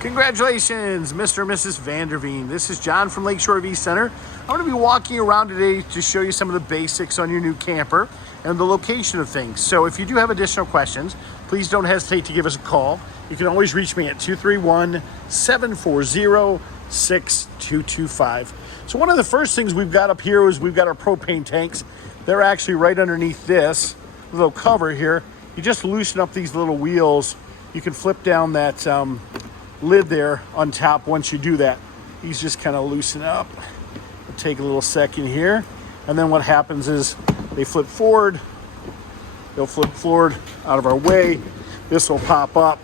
Congratulations, Mr. and Mrs. Vanderveen. This is John from Lakeshore RV Center. I'm going to be walking around today to show you some of the basics on your new camper and the location of things. So if you do have additional questions, please don't hesitate to give us a call. You can always reach me at 231-740-6225. So one of the first things we've got up here is we've got our propane tanks. They're actually right underneath this little cover here. You just loosen up these little wheels. You can flip down that lid there on top. Once you do that, these just kind of loosen up. It'll take a little second here, and then what happens is they flip forward. They'll flip forward out of our way. This will pop up.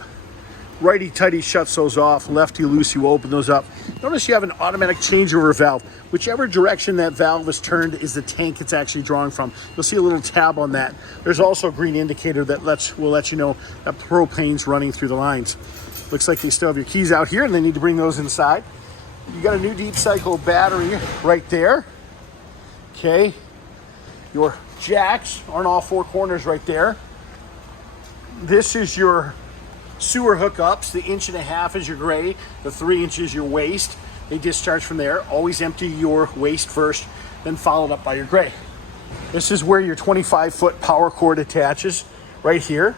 Righty tighty shuts those off. Lefty loosey will open those up. Notice you have an automatic changeover valve. Whichever direction that valve is turned is the tank it's actually drawing from. You'll see a little tab on that. There's also a green indicator that will let you know that propane's running through the lines. Looks like they still have your keys out here and they need to bring those inside. You got a new deep cycle battery right there. Okay. Your jacks are on all four corners right there. This is your sewer hookups. The 1.5 inches is your gray, the 3 inches your waste. They discharge from there. Always empty your waste first, then followed up by your gray. This is where your 25-foot power cord attaches right here.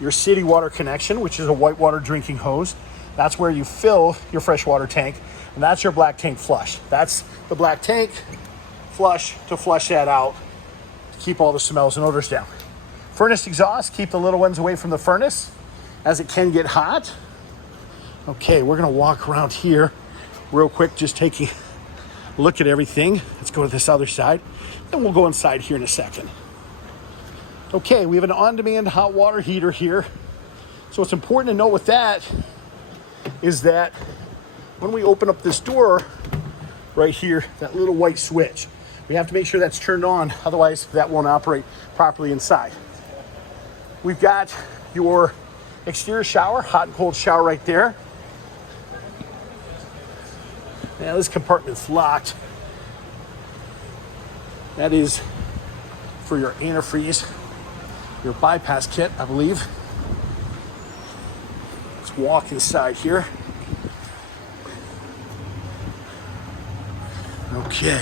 Your city water connection, which is a whitewater drinking hose. That's where you fill your freshwater tank, and that's your black tank flush. That's the black tank flush to flush that out, to keep all the smells and odors down. Furnace exhaust, keep the little ones away from the furnace as it can get hot. Okay, we're gonna walk around here real quick, just taking a look at everything. Let's go to this other side, then we'll go inside here in a second. Okay, we have an on-demand hot water heater here. So what's important to note with that is that when we open up this door right here, that little white switch, we have to make sure that's turned on, otherwise that won't operate properly inside. We've got your exterior shower, hot and cold shower right there. Now this compartment's locked. That is for your antifreeze, your bypass kit, I believe. Let's walk inside here. Okay.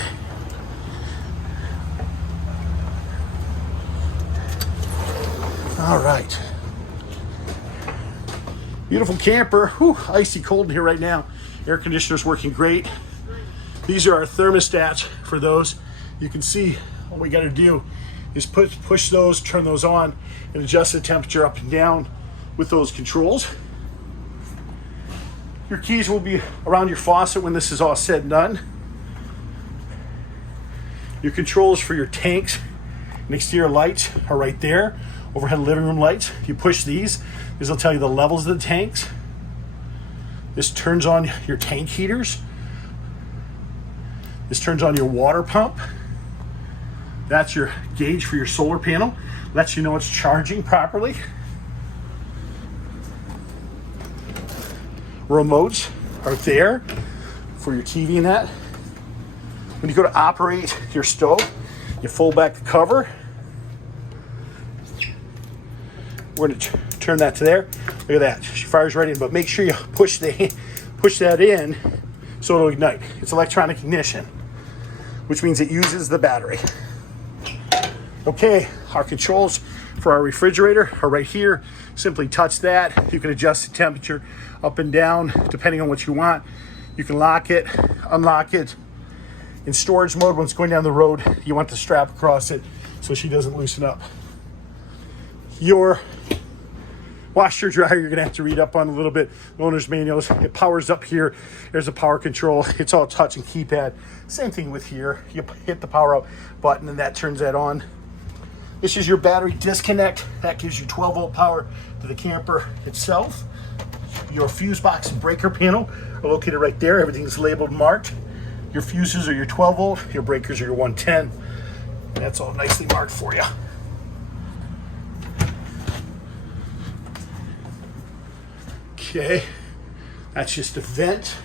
All right. Beautiful camper. Whew, icy cold in here right now. Air conditioner's working great. These are our thermostats for those. You can see all we got to do is push those, turn those on, and adjust the temperature up and down with those controls. Your keys will be around your faucet when this is all said and done. Your controls for your tanks and exterior lights are right there. Overhead living room lights. You push these will tell you the levels of the tanks. This turns on your tank heaters. This turns on your water pump. That's your gauge for your solar panel. Lets you know it's charging properly. Remotes are there for your TV and that. When you go to operate your stove, you fold back the cover. We're going to turn that to there. Look at that. She fires right in, but make sure you push that in so it'll ignite. It's electronic ignition, which means it uses the battery. Okay, our controls for our refrigerator are right here. Simply touch that. You can adjust the temperature up and down depending on what you want. You can lock it, unlock it. In storage mode, when it's going down the road, you want the strap across it so she doesn't loosen up. Your washer dryer, you're gonna have to read up on a little bit. The owner's manuals. It powers up here. There's a power control. It's all touch and keypad. Same thing with here. You hit the power up button and that turns that on. This is your battery disconnect. That gives you 12-volt power to the camper itself. Your fuse box and breaker panel are located right there. Everything's labeled, marked. Your fuses are your 12-volt. Your breakers are your 110. That's all nicely marked for you. Okay, that's just a vent.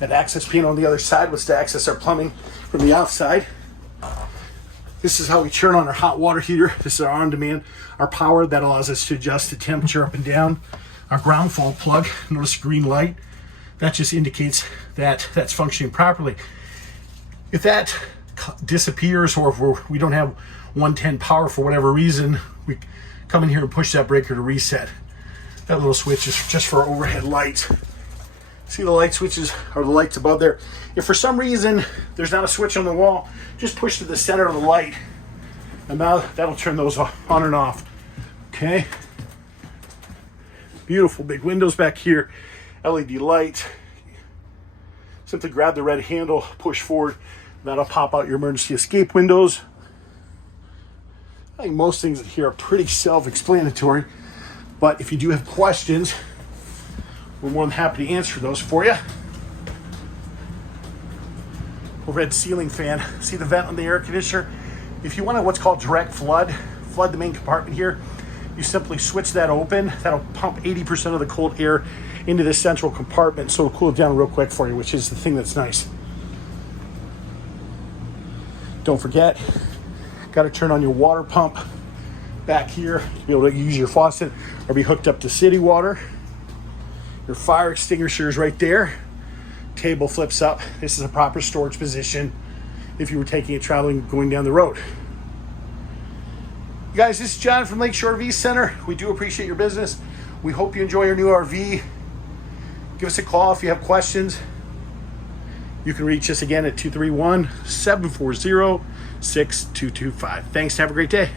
That access panel on the other side was to access our plumbing from the outside. This is how we turn on our hot water heater. This is our on-demand, our power that allows us to adjust the temperature up and down. our ground fault plug. Notice green light. That just indicates that that's functioning properly. If that disappears, or if we don't have 110 power for whatever reason, we come in here and push that breaker to reset. That little switch is just for overhead lights. See the light switches, or the lights above there. If for some reason there's not a switch on the wall, just push to the center of the light, and now that'll turn those on and off. Okay. Beautiful big windows back here, LED light. Simply grab the red handle, push forward, that'll pop out your emergency escape windows. I think most things here are pretty self-explanatory, but if you do have questions, we're more than happy to answer those for you. Overhead ceiling fan. See the vent on the air conditioner? If you want what's called direct flood the main compartment here, you simply switch that open. That'll pump 80% of the cold air into this central compartment, so it'll cool it down real quick for you, which is the thing that's nice. Don't forget, got to turn on your water pump back here to be able to use your faucet or be hooked up to city water. Your fire extinguisher is right there. Table flips up. This is a proper storage position if you were taking it traveling, going down the road. You guys, this is John from Lakeshore RV Center. We do appreciate your business. We hope you enjoy your new RV. Give us a call if you have questions. You can reach us again at 231-740-6225. Thanks. Have a great day.